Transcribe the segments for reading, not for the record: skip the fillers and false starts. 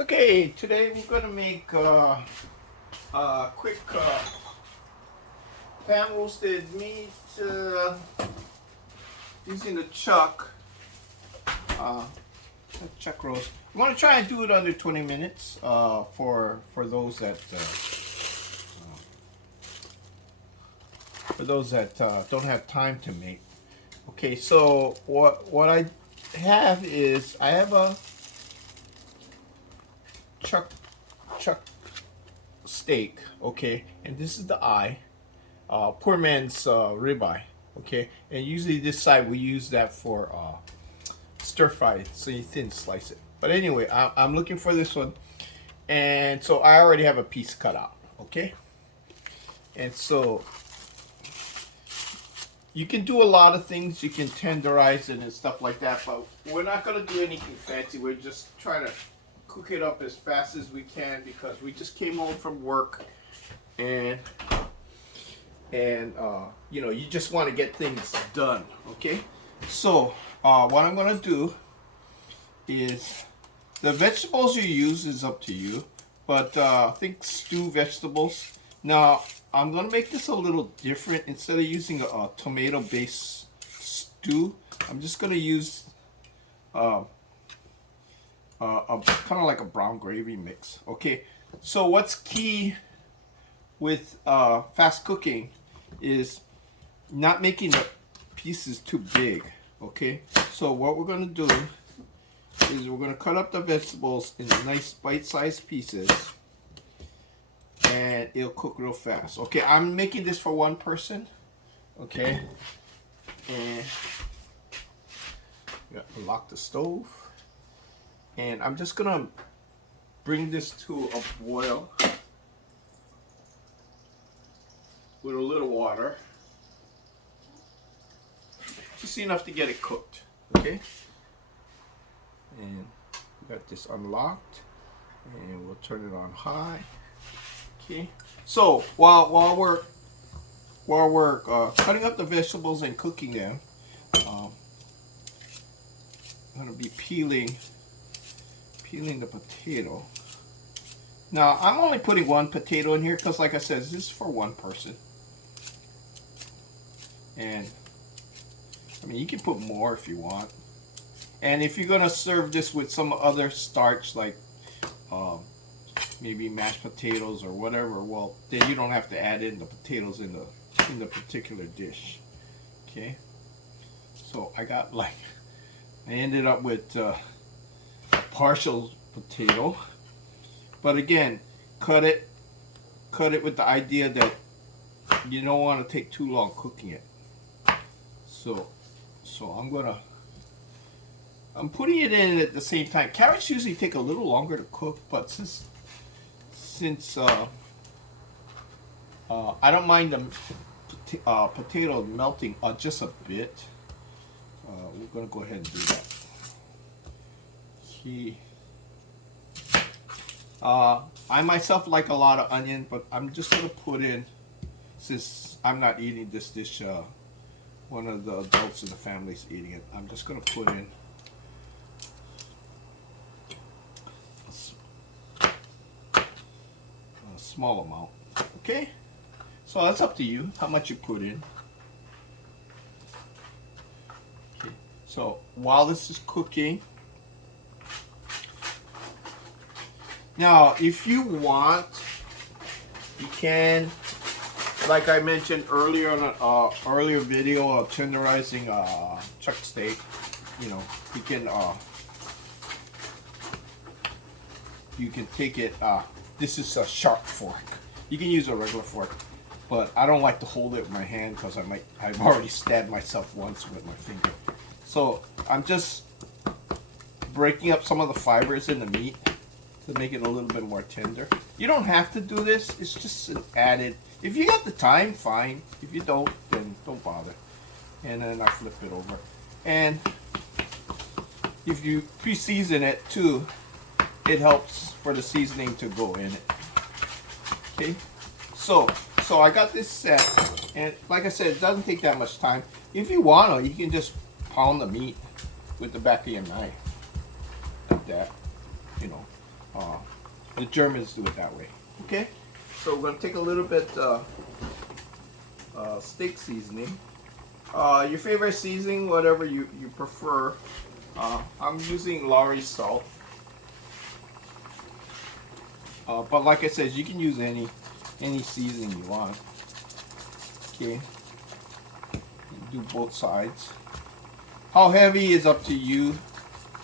Okay, today we're gonna make quick pan roasted meat using the chuck roast. I'm gonna try and do it under 20 minutes for those that don't have time to make. Okay, so what I have is I have a chuck steak, okay, and this is the eye, poor man's ribeye, okay, and usually this side we use that for stir fry, so you thin slice it. But anyway, I'm looking for this one, and so I already have a piece cut out, okay, and so you can do a lot of things. You can tenderize it and stuff like that, but we're not gonna do anything fancy. We're just trying to cook it up as fast as we can because we just came home from work, and you know, you just want to get things done. Okay, so what I'm gonna do is the vegetables you use is up to you, but I think stew vegetables. Now I'm gonna make this a little different. Instead of using a tomato based stew, I'm just gonna use kind of like a brown gravy mix. Okay, so what's key with fast cooking is not making the pieces too big. Okay, so what we're gonna do is we're gonna cut up the vegetables in nice bite-sized pieces, and it'll cook real fast. Okay, I'm making this for one person. Okay, and lock the stove. And I'm just gonna bring this to a boil with a little water, just enough to get it cooked. Okay, and we got this unlocked, and we'll turn it on high. Okay, so while we're cutting up the vegetables and cooking them, I'm gonna be peeling the potato. Now I'm only putting one potato in here because, like I said, this is for one person. And I mean, you can put more if you want. And if you're gonna serve this with some other starch, like maybe mashed potatoes or whatever, well, then you don't have to add in the potatoes in the particular dish. Okay. So I ended up with partial potato, but again, cut it with the idea that you don't want to take too long cooking it. So I'm putting it in at the same time. Carrots usually take a little longer to cook, but since I don't mind the potato melting just a bit, we're gonna go ahead and do that. I myself like a lot of onion, but I'm just gonna put in, since I'm not eating this dish, one of the adults in the family is eating it. I'm just gonna put in a small amount. Okay, so that's up to you how much you put in. Okay, so while this is cooking, now, if you want, you can, like I mentioned earlier on an earlier video of tenderizing chuck steak. You know, you can take it. This is a sharp fork. You can use a regular fork, but I don't like to hold it in my hand because I've already stabbed myself once with my finger. So I'm just breaking up some of the fibers in the meat to make it a little bit more tender. You don't have to do this. It's just an added. If you got the time, fine. If you don't, then don't bother. And then I flip it over. And if you pre-season it too, it helps for the seasoning to go in it. Okay. So I got this set, and like I said, it doesn't take that much time. If you want to, you can just pound the meat with the back of your knife like that, you know. The Germans do it that way. Okay, so we're gonna take a little bit steak seasoning. Your favorite seasoning, whatever you prefer. I'm using Lowry salt. But like I said, you can use any seasoning you want. Okay, do both sides. How heavy is up to you.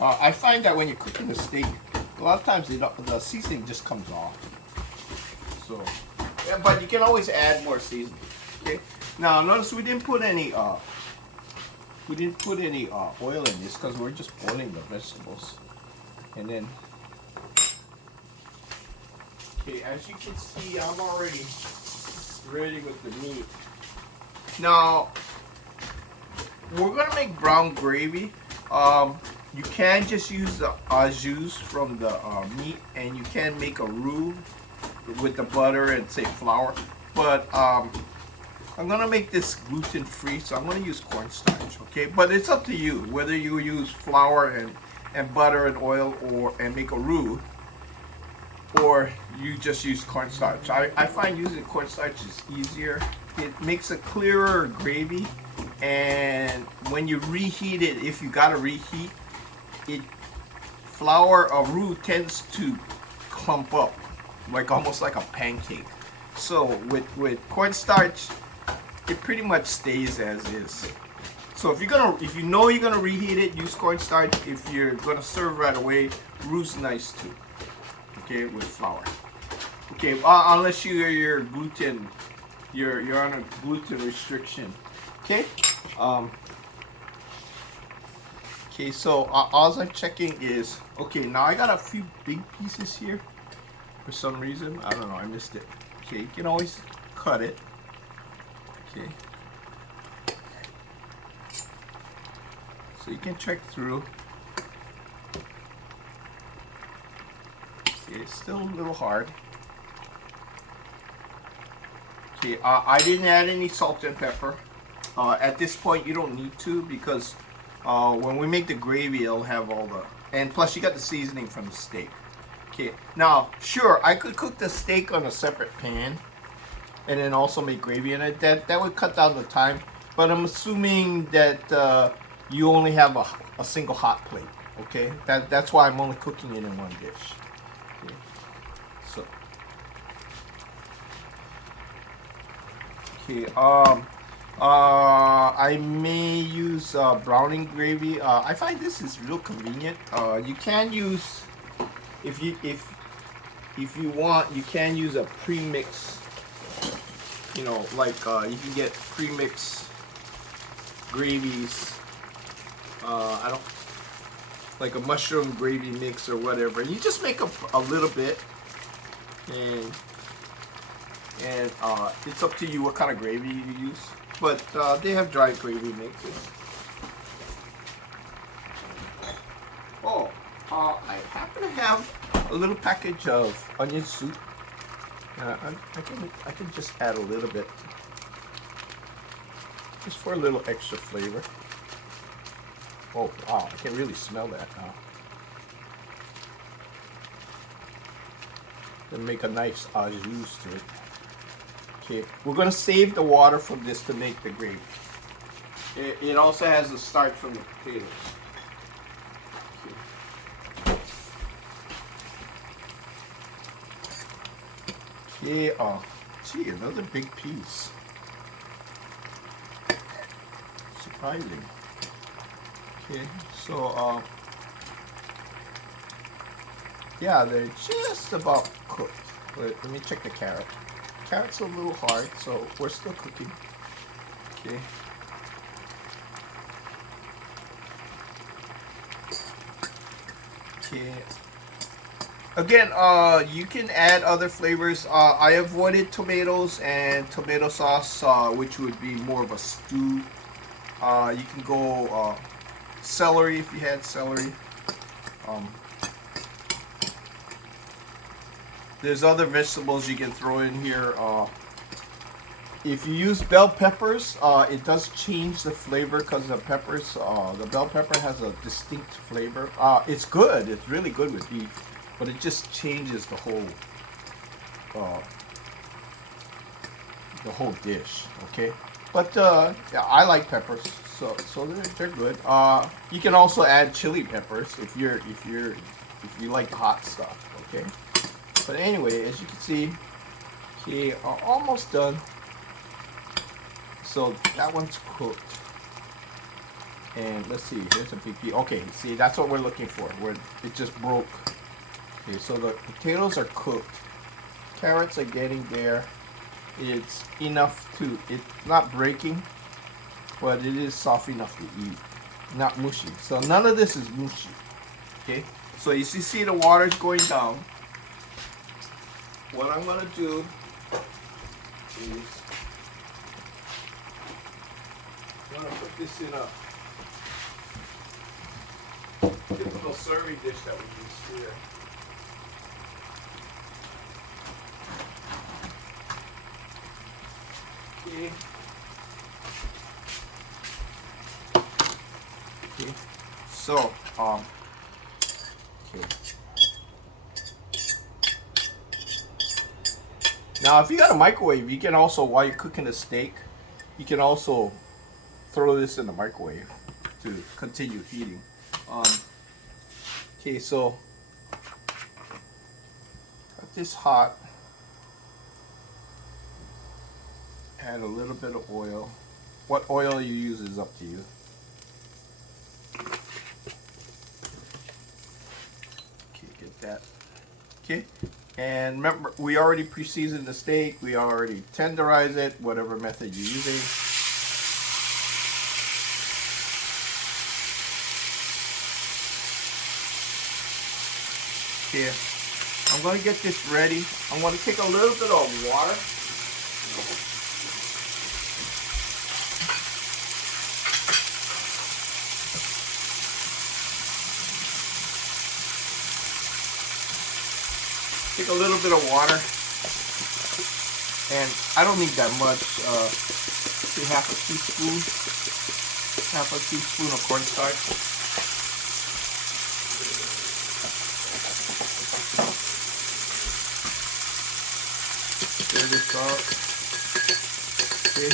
I find that when you're cooking the steak, a lot of times the seasoning just comes off. So, yeah, but you can always add more seasoning. Okay. Now notice we didn't put any oil in this because we're just boiling the vegetables. And then, okay, as you can see, I'm already ready with the meat. Now we're gonna make brown gravy. You can just use the au jus from the meat, and you can make a roux with the butter and say flour. But I'm gonna make this gluten free, so I'm gonna use cornstarch. Okay, but it's up to you whether you use flour and butter and oil and make a roux, or you just use cornstarch. I find using cornstarch is easier. It makes a clearer gravy, and when you reheat it, if you gotta reheat it, flour or roux tends to clump up, like almost like a pancake. So with cornstarch, it pretty much stays as is. So if you know you're gonna reheat it, use cornstarch. If you're gonna serve right away, roux's nice too. Okay, with flour. Okay, unless you're gluten, you're on a gluten restriction. Okay. Okay, so all I'm checking is, okay, now I got a few big pieces here. For some reason, I don't know, I missed it. Okay, you can always cut it. Okay. So you can check through. Okay, it's still a little hard. Okay, I didn't add any salt and pepper. At this point, you don't need to, because when we make the gravy, it'll have all the, and plus you got the seasoning from the steak. Okay, now sure, I could cook the steak on a separate pan and then also make gravy in it. That would cut down the time, but I'm assuming that you only have a single hot plate. Okay, that's why I'm only cooking it in one dish. Okay. So okay, I may use browning gravy. I find this is real convenient. You can use, if you want, you can use a premix. You know, like you can get premix gravies. I don't like a mushroom gravy mix or whatever. You just make a little bit, and it's up to you what kind of gravy you use. But they have dry gravy mixes. Oh, I happen to have a little package of onion soup. I can just add a little bit, just for a little extra flavor. Oh wow, I can really smell that now. Then make a nice au jus to it. Okay, we're gonna save the water from this to make the gravy. It also has the starch from the potatoes. Okay, gee, another big piece. Surprising. Okay, so yeah, they're just about cooked. Wait, let me check the carrot. Carrot's a little hard, so we're still cooking. Okay. Okay. Again, you can add other flavors. I avoided tomatoes and tomato sauce, which would be more of a stew. You can go celery if you had celery. There's other vegetables you can throw in here. If you use bell peppers, it does change the flavor because the peppers, the bell pepper has a distinct flavor. It's good. It's really good with beef. but it just changes uh, the whole dish. Okay, but yeah, I like peppers, so they're good. You can also add chili peppers if you like hot stuff. Okay, but anyway, as you can see, okay, almost done. So that one's cooked. And let's see, here's a big piece. Okay, see, that's what we're looking for, where it just broke. Okay, so the potatoes are cooked. Carrots are getting there. It's enough to, it's not breaking, but it is soft enough to eat. Not mushy. So none of this is mushy. Okay, so you see the water's going down. What I'm gonna do is, I'm gonna put this in a typical slurry dish that we use here. Okay. Okay. So, okay. Now, if you got a microwave, you can also, while you're cooking the steak, you can also throw this in the microwave to continue heating. Okay, so got this hot. Add a little bit of oil. What oil you use is up to you. Okay, get that. Okay, and remember, we already pre-seasoned the steak. We already tenderized it, whatever method you're using. Okay, I'm going to get this ready. I'm going to take a little bit of water. Take a little bit of water, and I don't need that much. Say half a teaspoon of cornstarch. Stir this up. Okay.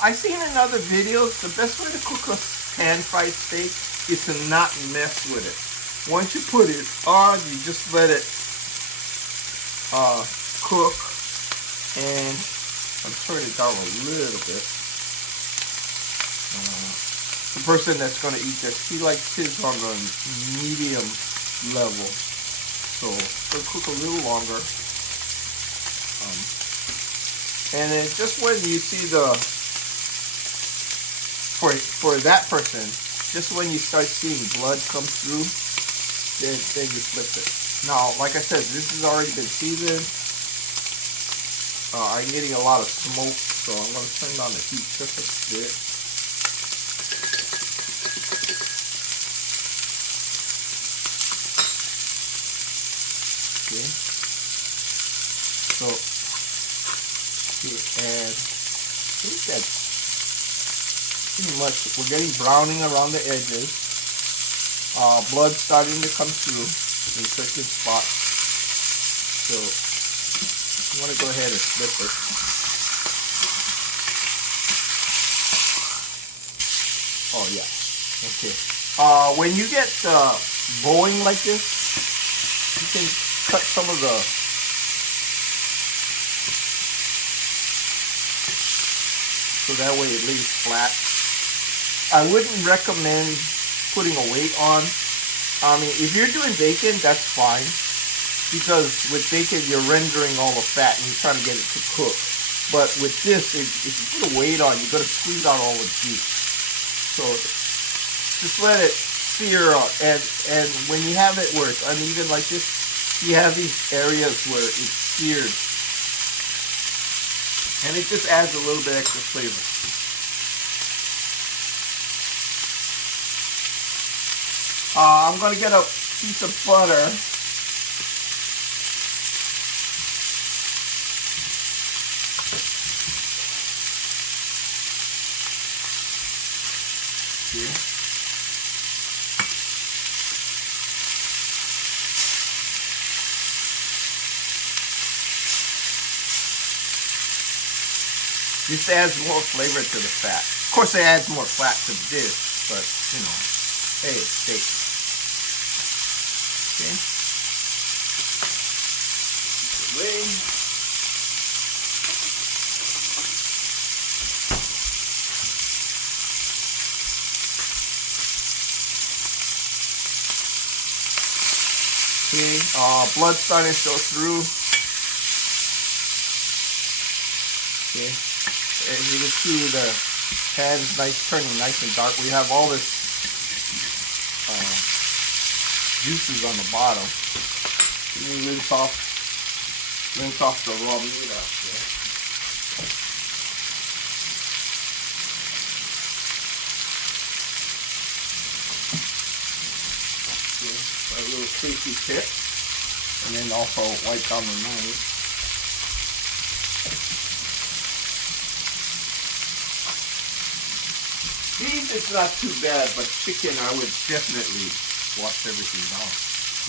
I seen in other videos the best way to cook a pan-fried steak is to not mess with it. Once you put it on, you just let it cook, and I'm turning it down a little bit. The person that's going to eat this, he likes his on the medium level, so it'll cook a little longer. And then just when you see for that person, just when you start seeing blood come through, then you flip it. Now, like I said, this has already been seasoned. I'm getting a lot of smoke, so I'm going to turn down the heat just a bit. Okay. So, okay, and I think that's pretty much, we're getting browning around the edges. Blood starting to come through in certain spots. So I'm going to go ahead and flip it. Oh yeah. Okay. When you get bowing like this, you can cut some of the so that way it lays flat. I wouldn't recommend putting a weight on. I mean, if you're doing bacon, that's fine, because with bacon you're rendering all the fat and you're trying to get it to cook. But with this, if you put a weight on, you're going to squeeze out all the juice. So just let it sear out, and when you have it where it's uneven like this, you have these areas where it's seared, and it just adds a little bit extra flavor. I'm going to get a piece of butter. Here. This adds more flavor to the fat. Of course, it adds more fat to this, but you know, hey, it's steak. Okay. Away. Okay, blood starting to show through. Okay, as you can see, the pan's turning nice and dark. We have all this juices on the bottom. Let me rinse off the raw meat out there. A little safety tip, and then also wipe down the knife. Beef is not too bad, but chicken I would definitely wash everything down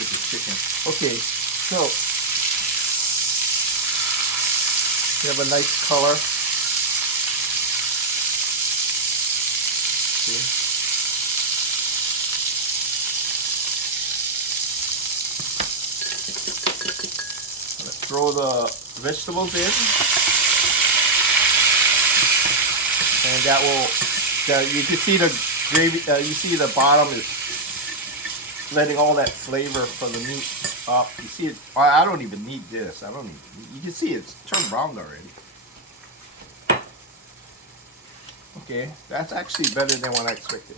with the chicken. Okay, so you have a nice color. Okay. Throw the vegetables in, and that will. You can see the gravy. You see the bottom is letting all that flavor from the meat up. You see it. I don't even need this. I don't even. You can see it's turned brown already. Okay, that's actually better than what I expected.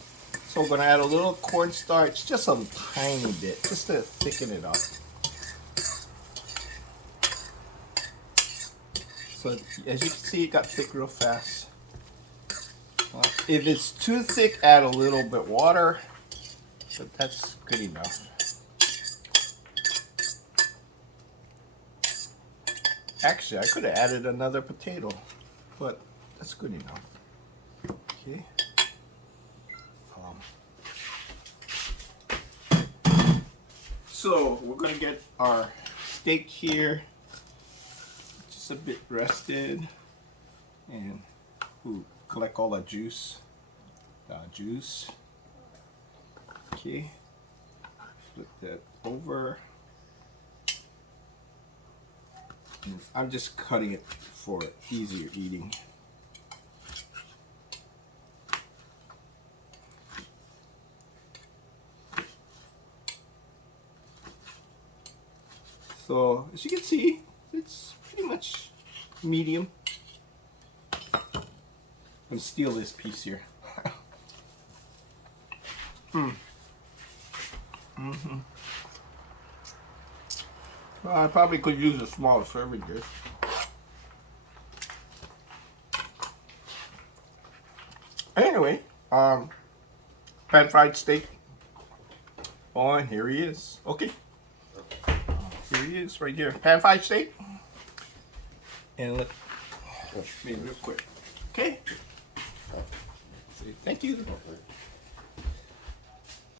So we're gonna add a little cornstarch, just a tiny bit, just to thicken it up. So as you can see, it got thick real fast. If it's too thick, add a little bit water, but that's good enough. Actually, I could have added another potato, but that's good enough. Okay. So we're gonna get our steak here. A bit rested, and collect all that juice. Okay, flip that over. And I'm just cutting it for easier eating. So as you can see, it's pretty much medium. I'm gonna steal this piece here. Well, I probably could use a smaller serving dish. Anyway, pan-fried steak. Oh, and here he is. Okay. Here he is, right here. Pan-fried steak. And let me real quick. Okay. Thank you.